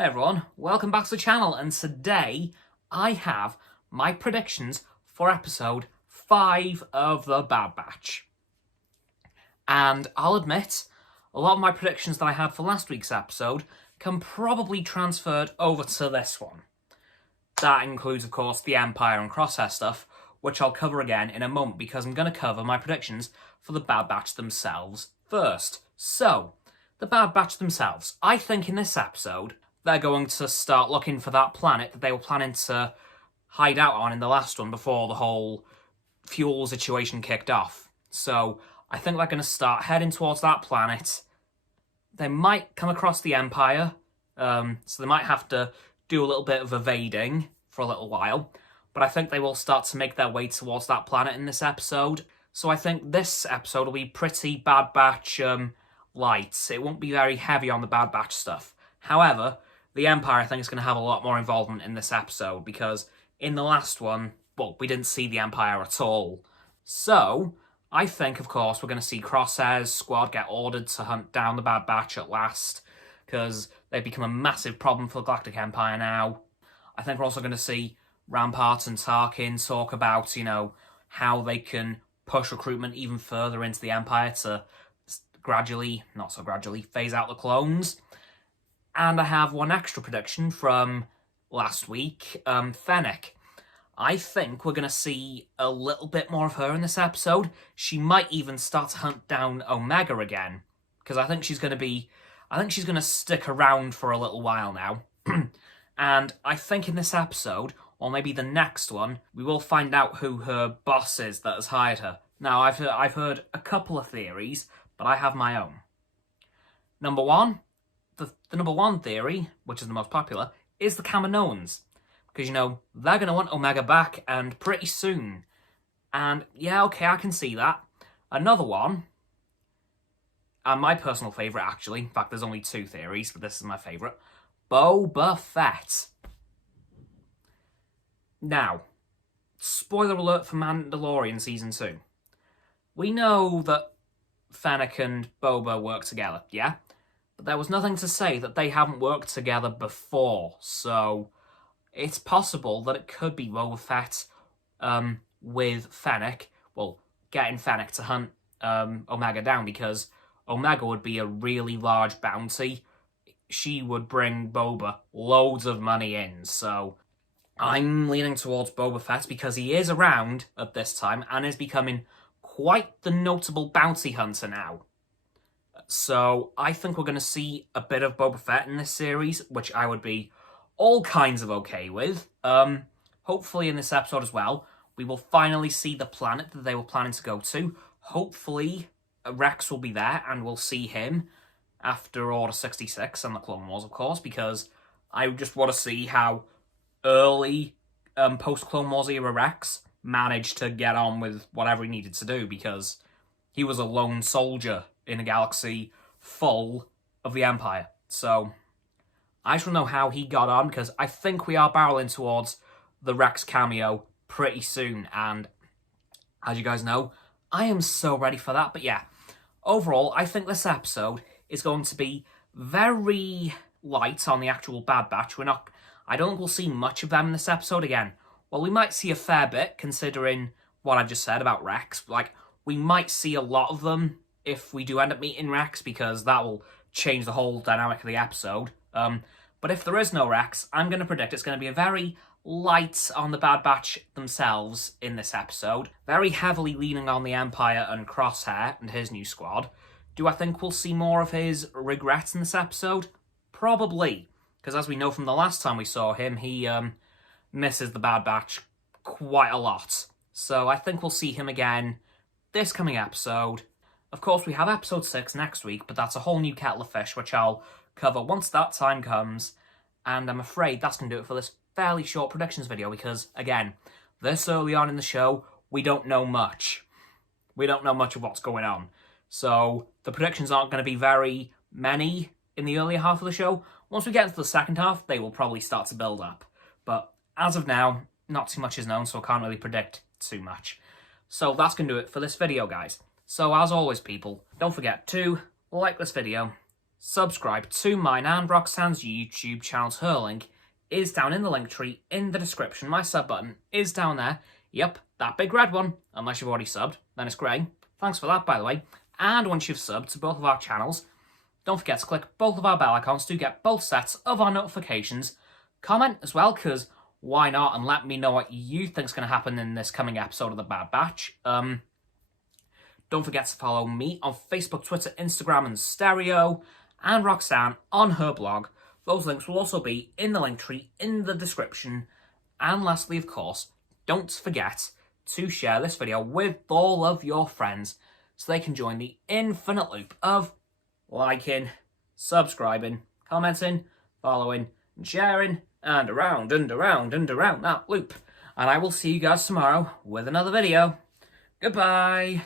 Hey everyone, welcome back to the channel, and today I have my predictions for episode 5 of The Bad Batch. And I'll admit, a lot of my predictions that I had for last week's episode can probably transferred over to this one. That includes, of course, the Empire and Crosshair stuff, which I'll cover again in a moment because I'm going to cover my predictions for The Bad Batch themselves first. So, The Bad Batch themselves. I think in this episode they're going to start looking for that planet that they were planning to hide out on in the last one before the whole fuel situation kicked off. So I think they're going to start heading towards that planet. They might come across the Empire, so they might have to do a little bit of evading for a little while. But I think they will start to make their way towards that planet in this episode. So I think this episode will be pretty Bad Batch light. It won't be very heavy on the Bad Batch stuff. However, the Empire, I think, is going to have a lot more involvement in this episode because in the last one, well, we didn't see the Empire at all. So, I think, of course, we're going to see Crosshair's squad get ordered to hunt down the Bad Batch at last because they've become a massive problem for the Galactic Empire now. I think we're also going to see Rampart and Tarkin talk about, how they can push recruitment even further into the Empire to gradually, not so gradually, phase out the clones. And I have one extra prediction from last week, Fennec. I think we're going to see a little bit more of her in this episode. She might even start to hunt down Omega again, because I think she's going to stick around for a little while now. And I think in this episode, or maybe the next one, we will find out who her boss is that has hired her. Now, I've heard a couple of theories, but I have my own. Number one, the number one theory, which is the most popular, is the Kaminoans. Because, they're going to want Omega back, and pretty soon. And, yeah, okay, I can see that. Another one, and my personal favourite, actually, in fact, there's only two theories, but this is my favourite, Boba Fett. Now, spoiler alert for Mandalorian Season 2. We know that Fennec and Boba work together, yeah? But there was nothing to say that they haven't worked together before, so it's possible that it could be Boba Fett with Fennec, well, getting Fennec to hunt Omega down, because Omega would be a really large bounty. She would bring Boba loads of money in, so I'm leaning towards Boba Fett because he is around at this time and is becoming quite the notable bounty hunter now. So I think we're going to see a bit of Boba Fett in this series, which I would be all kinds of okay with. Hopefully in this episode as well, we will finally see the planet that they were planning to go to. Hopefully Rex will be there and we'll see him after Order 66 and the Clone Wars, of course, because I just want to see how early post-Clone Wars era Rex managed to get on with whatever he needed to do, because he was a lone soldier in a galaxy full of the Empire. So I just want to know how he got on, because I think we are barreling towards the Rex cameo pretty soon, and as you guys know, I am so ready for that. But yeah, overall, I think this episode is going to be very light on the actual Bad Batch. I don't think we'll see much of them in this episode again. Well, we might see a fair bit, considering what I've just said about Rex. Like, we might see a lot of them if we do end up meeting Rex, because that will change the whole dynamic of the episode. But if there is no Rex, I'm going to predict it's going to be a very light on the Bad Batch themselves in this episode. Very heavily leaning on the Empire and Crosshair and his new squad. Do I think we'll see more of his regrets in this episode? Probably. Because as we know from the last time we saw him, he misses the Bad Batch quite a lot. So I think we'll see him again this coming episode. Of course, we have episode 6 next week, but that's a whole new kettle of fish, which I'll cover once that time comes. And I'm afraid that's going to do it for this fairly short predictions video, because, again, this early on in the show, we don't know much. We don't know much of what's going on. So the predictions aren't going to be very many in the earlier half of the show. Once we get into the second half, they will probably start to build up. But as of now, not too much is known, so I can't really predict too much. So that's going to do it for this video, guys. So as always, people, don't forget to like this video, subscribe to mine and Roxanne's YouTube channels. Her link is down in the link tree in the description. My sub button is down there. Yep, that big red one. Unless you've already subbed, then it's grey. Thanks for that, by the way. And once you've subbed to both of our channels, don't forget to click both of our bell icons to get both sets of our notifications. Comment as well, because why not? And let me know what you think's going to happen in this coming episode of The Bad Batch. Don't forget to follow me on Facebook, Twitter, Instagram, and Stereo, and Roxanne on her blog. Those links will also be in the link tree in the description. And lastly, of course, don't forget to share this video with all of your friends so they can join the infinite loop of liking, subscribing, commenting, following, and sharing, and around and around and around that loop. And I will see you guys tomorrow with another video. Goodbye.